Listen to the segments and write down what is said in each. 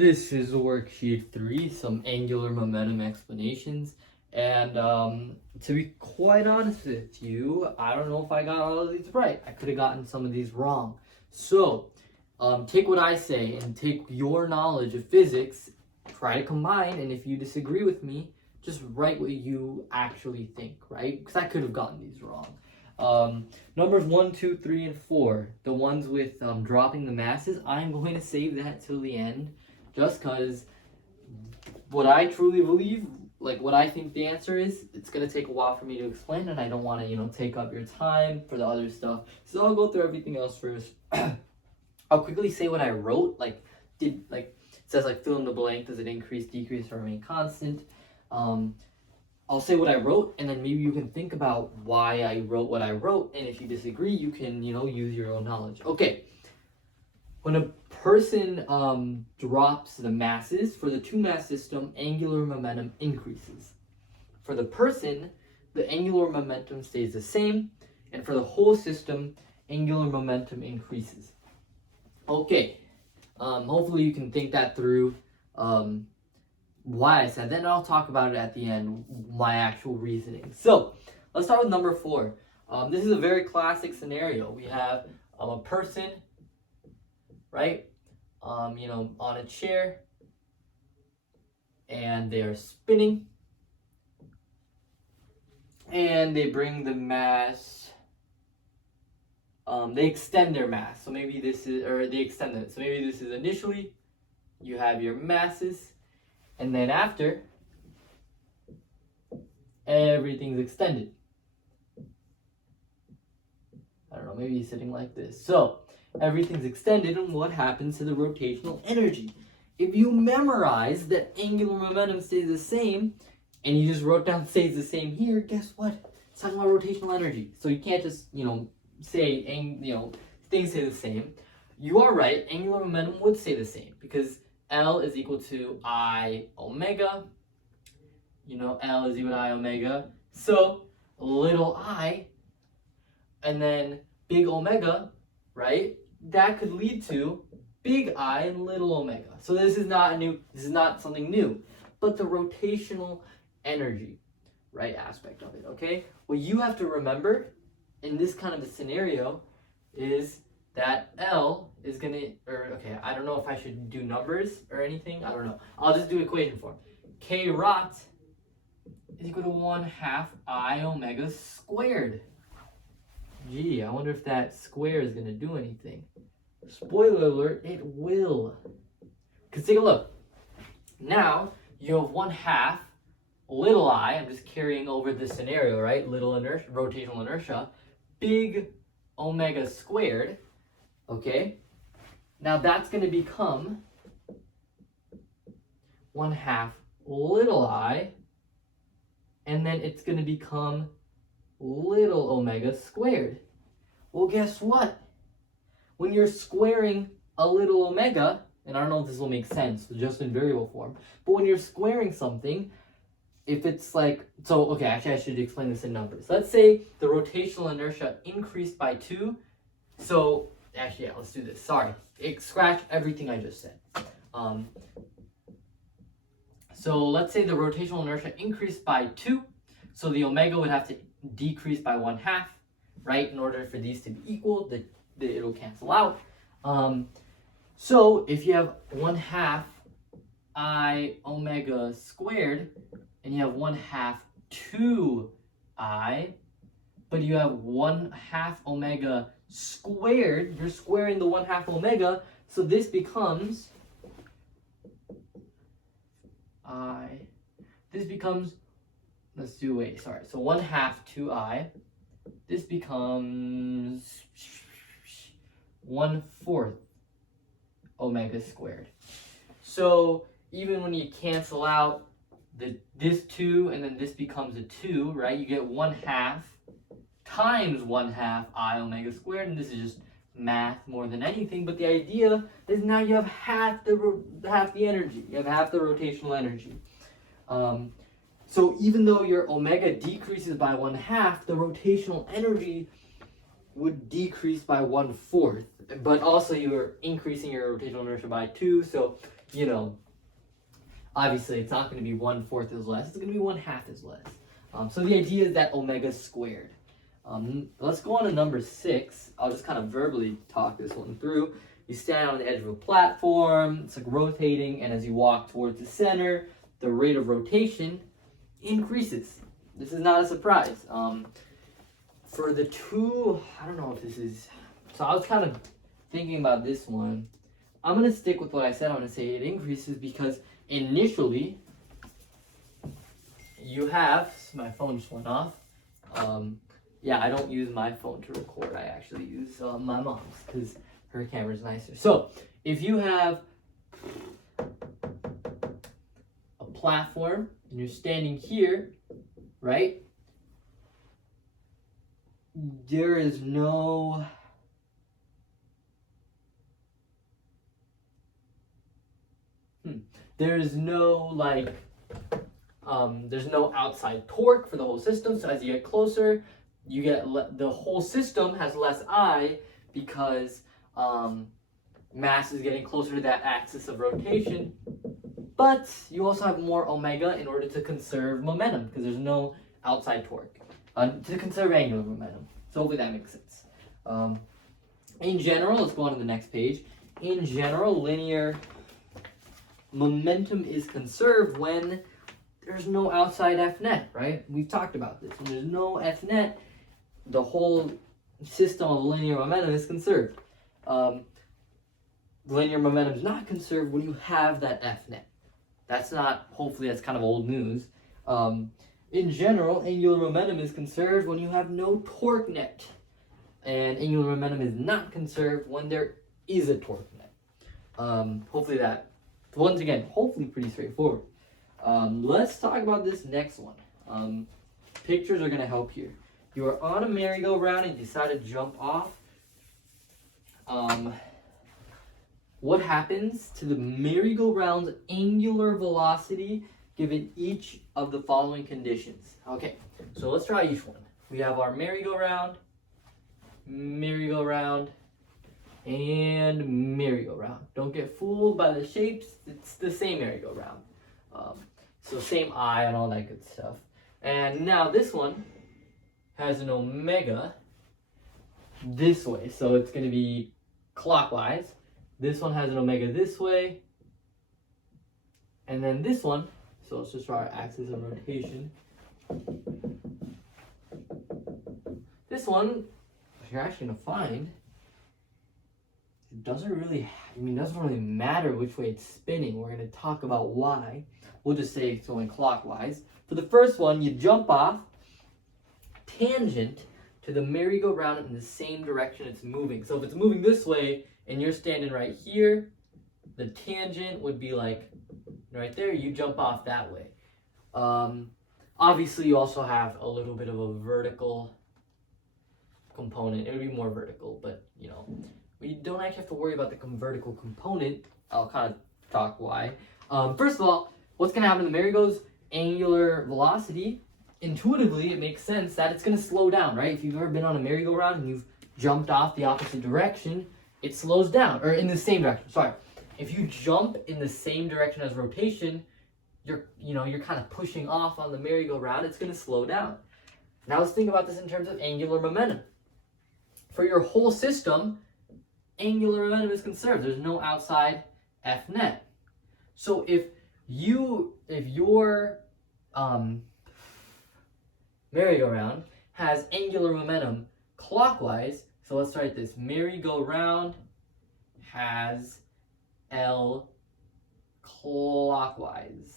This is worksheet 3, some angular momentum explanations. And to be quite honest with you, I don't know if I got all of these right. I could have gotten some of these wrong. So take what I say and take your knowledge of physics, try to combine, and if you disagree with me, just write what you actually think, right? Because I could have gotten these wrong. Numbers 1, 2, 3, and 4, the ones with dropping the masses, I'm going to save that till the end, just because what I truly believe, like what I think the answer is, it's going to take a while for me to explain, and I don't want to, take up your time for the other stuff. So I'll go through everything else first. I'll quickly say what I wrote, it says fill in the blank, does it increase, decrease, or remain constant? I'll say what I wrote, and then maybe you can think about why I wrote what I wrote, and if you disagree, you can, use your own knowledge. Okay, when a person drops the masses, for the two-mass system, angular momentum increases. For the person, the angular momentum stays the same, and for the whole system, angular momentum increases. Okay, hopefully you can think that through. Why I said that, and I'll talk about it at the end, my actual reasoning. So let's start with number 4. This is a very classic scenario. We have a person, right, on a chair, and they are spinning, and they bring the mass, they extend their mass. So maybe this is, or they extend it. So maybe this is initially, you have your masses, and then after, everything's extended. I don't know, maybe he's sitting like this. So, everything's extended, and what happens to the rotational energy? If you memorize that angular momentum stays the same, and you just wrote down stays the same here, guess what? It's talking about rotational energy. So you can't just, say, things stay the same. You are right, angular momentum would stay the same, because L is equal to I omega. L is equal to I omega. So little I and then big omega, right? That could lead to big I and little omega. So this is not something new, but the rotational energy, right, aspect of it, okay? What you have to remember in this kind of a scenario is that L is going to, I don't know if I should do numbers or anything. I don't know. I'll just do equation form. K rot is equal to 1/2 I omega squared. Gee, I wonder if that square is going to do anything. Spoiler alert, it will. Because take a look. Now, you have 1/2 little I, I'm just carrying over this scenario, right? Little inertia, rotational inertia. Big omega squared. Okay, now that's going to become 1/2 little I, and then it's going to become little omega squared. Well, guess what? When you're squaring a little omega, and I don't know if this will make sense, just in variable form, but when you're squaring something, if it's actually I should explain this in numbers. Let's say the rotational inertia increased by 2, so actually, yeah, let's do this. Sorry. Scratch everything I just said. So let's say the rotational inertia increased by 2. So the omega would have to decrease by 1/2, right? In order for these to be equal, it'll cancel out. So if you have 1/2 I omega squared, and you have 1/2 2 I, but you have 1/2 omega squared, you're squaring the 1/2 omega, so this becomes so 1/2 2I, this becomes 1/4 omega squared. So even when you cancel out this 2 and then this becomes a 2, right, you get 1/2 times 1/2 I omega squared, and this is just math more than anything, but the idea is now you have half the energy. You have half the rotational energy. So even though your omega decreases by 1/2, the rotational energy would decrease by 1/4, but also you're increasing your rotational inertia by 2, so you know, obviously it's not going to be 1/4 as less, it's going to be 1/2 as less. So the idea is that omega squared. Let's go on to number 6. I'll just kind of verbally talk this one through. You stand on the edge of a platform, it's like rotating, and as you walk towards the center, the rate of rotation increases. This is not a surprise. For the two, I don't know if this is, so I was kind of thinking about this one. I'm going to stick with what I said. I'm going to say it increases because initially, you have, my phone just went off. Yeah, I don't use my phone to record. I actually use my mom's because her camera's nicer. So, if you have a platform and you're standing here, right? There is no there's no outside torque for the whole system. So as you get closer, you get the whole system has less I because mass is getting closer to that axis of rotation. But you also have more omega in order to conserve momentum because there's no outside torque to conserve angular momentum. So hopefully that makes sense. In general, let's go on to the next page. In general, linear momentum is conserved when there's no outside F net, right? We've talked about this. When there's no F net, the whole system of linear momentum is conserved. Linear momentum is not conserved when you have that F net. That's not, hopefully that's kind of old news. In general, angular momentum is conserved when you have no torque net. And angular momentum is not conserved when there is a torque net. Hopefully that, once again, hopefully pretty straightforward. Let's talk about this next one. Pictures are going to help here. You are on a merry-go-round and you decide to jump off. What happens to the merry-go-round's angular velocity given each of the following conditions? Okay, so let's try each one. We have our merry-go-round, merry-go-round, and merry-go-round. Don't get fooled by the shapes. It's the same merry-go-round. So same I and all that good stuff. And now this one has an omega this way. So it's going to be clockwise. This one has an omega this way. And then this one, so let's just draw our axis of rotation. This one, you're actually going to find, it doesn't really matter which way it's spinning. We're going to talk about why. We'll just say it's going clockwise. For the first one, you jump off tangent to the merry-go-round in the same direction it's moving. So if it's moving this way and you're standing right here, the tangent would be like right there. You jump off that way. Obviously, you also have a little bit of a vertical component. It would be more vertical, but you know, we don't actually have to worry about the vertical component. I'll kind of talk why. First of all, what's going to happen to the merry-go's angular velocity? Intuitively, it makes sense that it's going to slow down, right? If you've ever been on a merry-go-round and you've jumped off the opposite direction, it slows down, or in the same direction. Sorry, if you jump in the same direction as rotation, you're kind of pushing off on the merry-go-round. It's going to slow down. Now let's think about this in terms of angular momentum. For your whole system, angular momentum is conserved. There's no outside F net. So if your merry-go-round has angular momentum clockwise, so let's write this. Merry-go-round has L counterclockwise,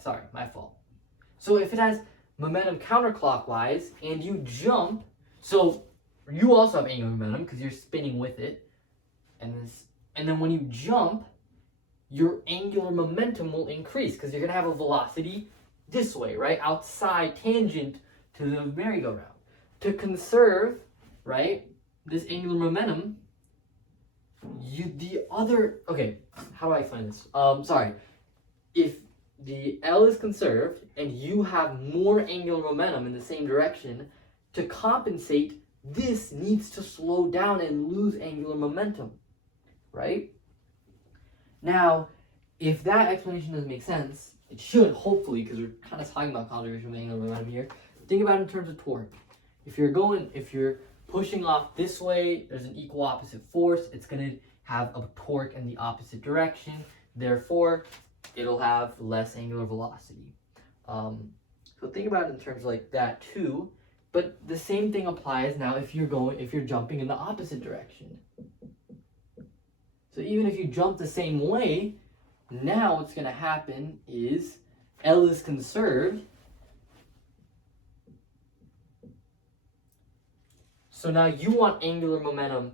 sorry, my fault. So if it has momentum counterclockwise and you jump, so you also have angular momentum because you're spinning with it, and then when you jump, your angular momentum will increase because you're going to have a velocity this way, right? Outside tangent to the merry-go-round. To conserve, right, this angular momentum, how do I explain this? Sorry. If the L is conserved and you have more angular momentum in the same direction, to compensate, this needs to slow down and lose angular momentum, right? Now, if that explanation doesn't make sense, it should, hopefully, because we're kind of talking about conservation of angular momentum here. Think about it in terms of torque. If you're pushing off this way, there's an equal opposite force. It's going to have a torque in the opposite direction. Therefore, it'll have less angular velocity. So think about it in terms like that too. But the same thing applies now if you're jumping in the opposite direction. So even if you jump the same way, now what's going to happen is L is conserved. So now you want angular momentum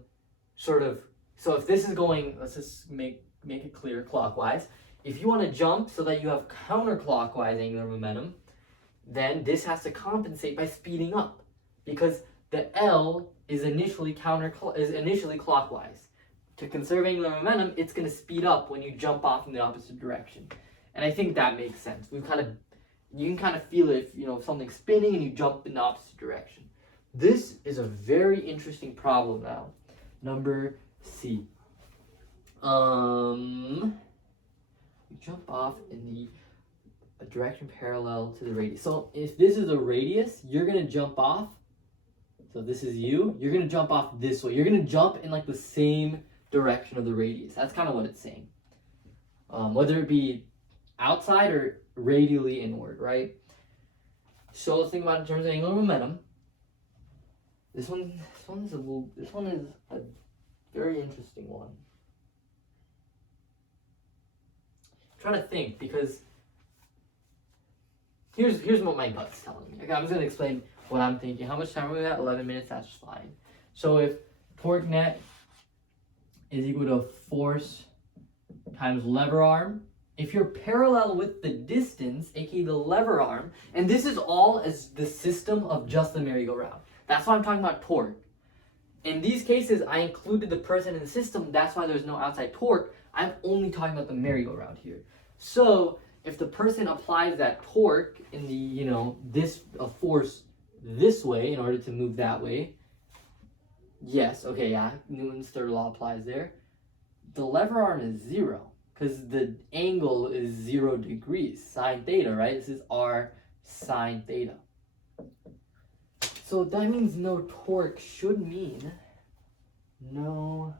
so if this is going, let's just make it clear clockwise. If you want to jump so that you have counterclockwise angular momentum, then this has to compensate by speeding up, because the L is initially clockwise. To conserve angular momentum, it's going to speed up when you jump off in the opposite direction. And I think that makes sense. You can kind of feel it if something's spinning and you jump in the opposite direction. This is a very interesting problem now. Number C. You jump off in a direction parallel to the radius. So if this is a radius, you're going to jump off. So this is you. You're going to jump off this way. You're going to jump in like the same direction of the radius. That's kind of what it's saying. Whether it be outside or radially inward, right? So let's think about it in terms of angular momentum. This one is a very interesting one. I'm trying to think, because here's what my gut's telling me. Okay, I'm just gonna explain what I'm thinking. How much time are we at? 11 minutes. That's fine. So if torque net is equal to force times lever arm, if you're parallel with the distance, aka the lever arm, and this is all as the system of just the merry-go-round. That's why I'm talking about torque. In these cases, I included the person in the system. That's why there's no outside torque. I'm only talking about the merry-go-round here. So if the person applies that torque in the force this way in order to move that way, yes, okay, yeah, Newton's third law applies there. The lever arm is 0 because the angle is 0 degrees, sine theta, right? This is r sine theta. So that means no torque should mean no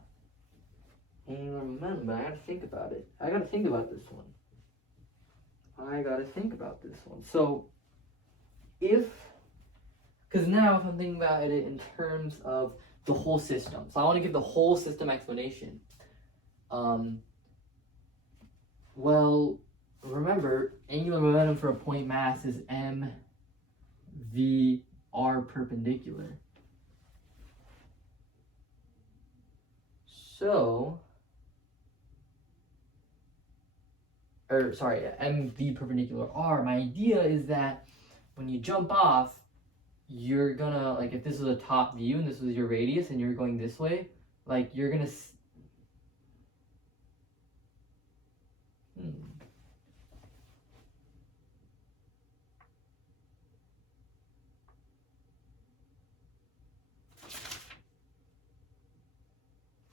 angular momentum, but I gotta think about it. I gotta think about this one. So because now if I'm thinking about it in terms of the whole system, so I want to give the whole system explanation. Well, remember, angular momentum for a point mass is mv r perpendicular. So, mv perpendicular r. My idea is that when you jump off, you're gonna, like, if this was a top view and this was your radius and you're going this way, like, you're gonna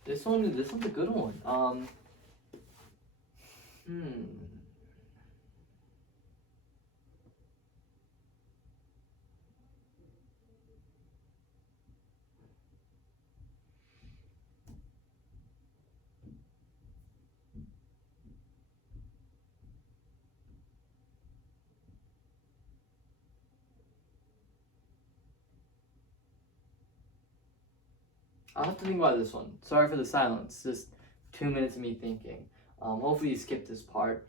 This one's a good one. I'll have to think about this one. Sorry for the silence. Just 2 minutes of me thinking. Hopefully you skip this part.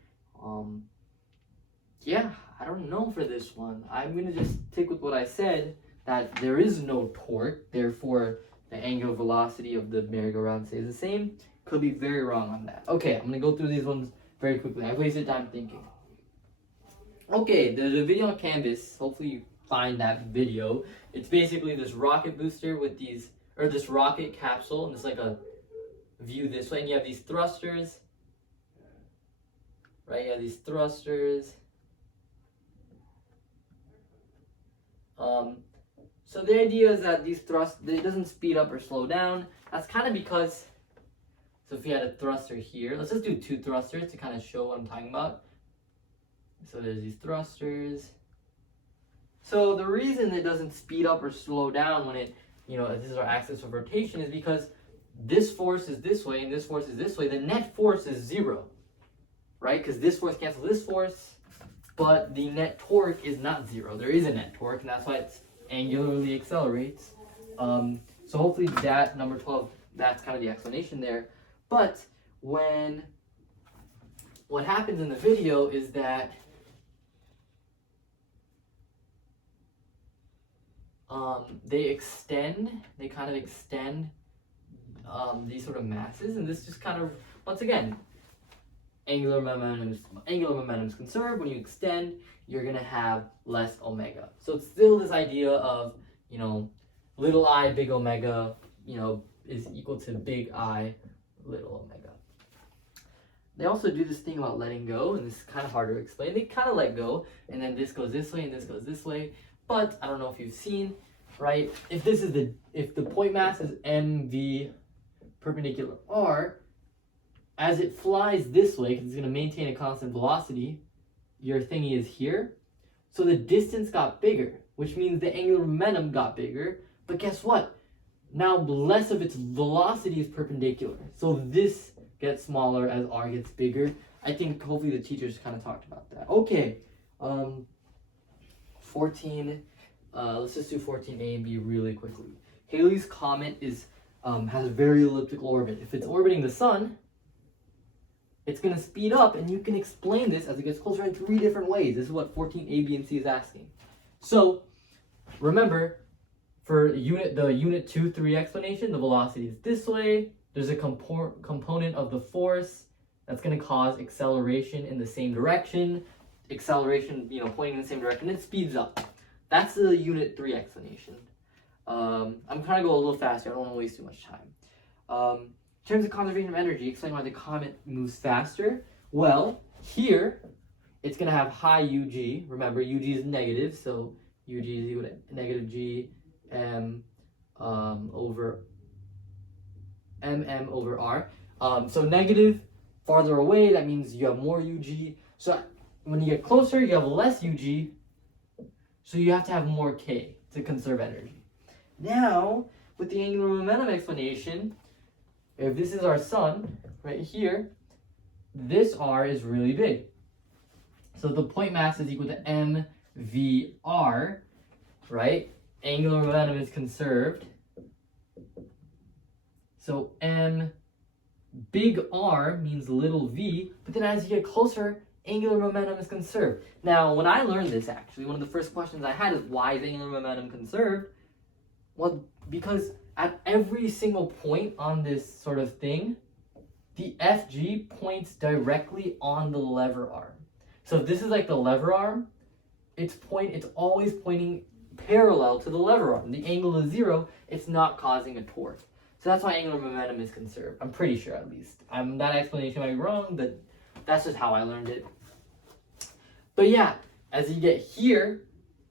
Yeah, I don't know for this one. I'm gonna just stick with what I said, that there is no torque, therefore the angular velocity of the merry-go-round stays the same. Could be very wrong on that. Okay, I'm gonna go through these ones very quickly. I've wasted time thinking. Okay, the video on Canvas, hopefully you find that video. It's basically this rocket booster with this rocket capsule, and it's like a view this way, and you have these thrusters, right? You have these thrusters. So the idea is that these it doesn't speed up or slow down. That's kind of because So if you had a thruster here, let's just do 2 thrusters to kind of show what I'm talking about. So there's these thrusters. So the reason it doesn't speed up or slow down when it, this is our axis of rotation, is because this force is this way and this force is this way. The net force is 0, right? Because this force cancels this force, but the net torque is not 0. There is a net torque, and that's why it angularly accelerates. So hopefully that, number 12, that's kind of the explanation there. But what happens in the video is that they kind of extend these sort of masses, and this just kind of, once again, angular momentum is conserved. When you extend, you're gonna have less omega. So it's still this idea of, little I, big omega, is equal to big I, little omega. They also do this thing about letting go, and this is kind of hard to explain. They kind of let go, and then this goes this way, and this goes this way. But I don't know if you've seen, right? If the point mass is mv perpendicular r, as it flies this way, because it's going to maintain a constant velocity, your thingy is here. So the distance got bigger, which means the angular momentum got bigger. But guess what? Now less of its velocity is perpendicular. So this gets smaller as r gets bigger. I think hopefully the teachers kind of talked about that. Okay, 14. Let's just do 14A and B really quickly. Halley's Comet has a very elliptical orbit. If it's orbiting the sun, it's going to speed up, and you can explain this as it gets closer in 3 different ways. This is what 14A, B, and C is asking. So remember, for the unit 2, 3 explanation, the velocity is this way. There's a component of the force that's going to cause acceleration in the same direction. Acceleration, pointing in the same direction, it speeds up. That's the unit 3 explanation. I'm trying to go a little faster. I don't want to waste too much time. In terms of conservation of energy, explain why the comet moves faster. Well, here, it's going to have high UG. Remember, UG is negative, so UG is equal to negative G M over MM over R. So negative, farther away, that means you have more UG. So when you get closer, you have less UG. So you have to have more K to conserve energy. Now, with the angular momentum explanation, if this is our sun, right here, this R is really big. So the point mass is equal to mvr, right? Angular momentum is conserved. So big R means little v, but then as you get closer, angular momentum is conserved. Now, when I learned this, actually, one of the first questions I had is, why is angular momentum conserved? Well, because at every single point on this sort of thing, the FG points directly on the lever arm. So if this is like the lever arm, it's always pointing parallel to the lever arm. The angle is 0, it's not causing a torque. So that's why angular momentum is conserved. I'm pretty sure, at least. That explanation might be wrong, but that's just how I learned it. But yeah, as you get here,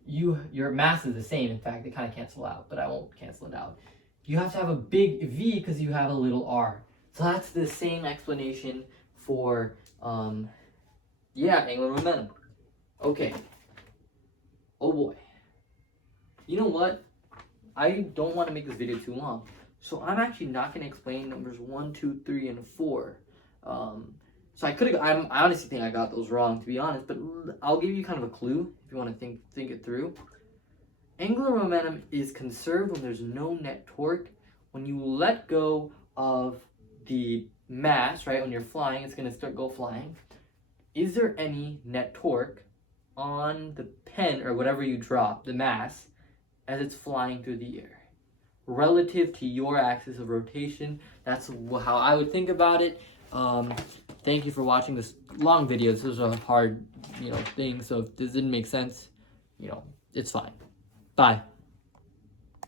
your mass is the same. In fact, they kind of cancel out, but I won't cancel it out. You have to have a big V because you have a little r. So that's the same explanation for, angular momentum. Okay. Oh boy. You know what? I don't want to make this video too long. So I'm actually not going to explain numbers 1, 2, 3, and 4. So I honestly think I got those wrong, to be honest, but I'll give you kind of a clue if you want to think it through. Angular momentum is conserved when there's no net torque. When you let go of the mass, right, when you're flying, it's going to go flying. Is there any net torque on the pen or whatever you drop, the mass, as it's flying through the air? Relative to your axis of rotation, that's how I would think about it. Thank you for watching this long video. This was a hard, thing, so if this didn't make sense, it's fine. Bye.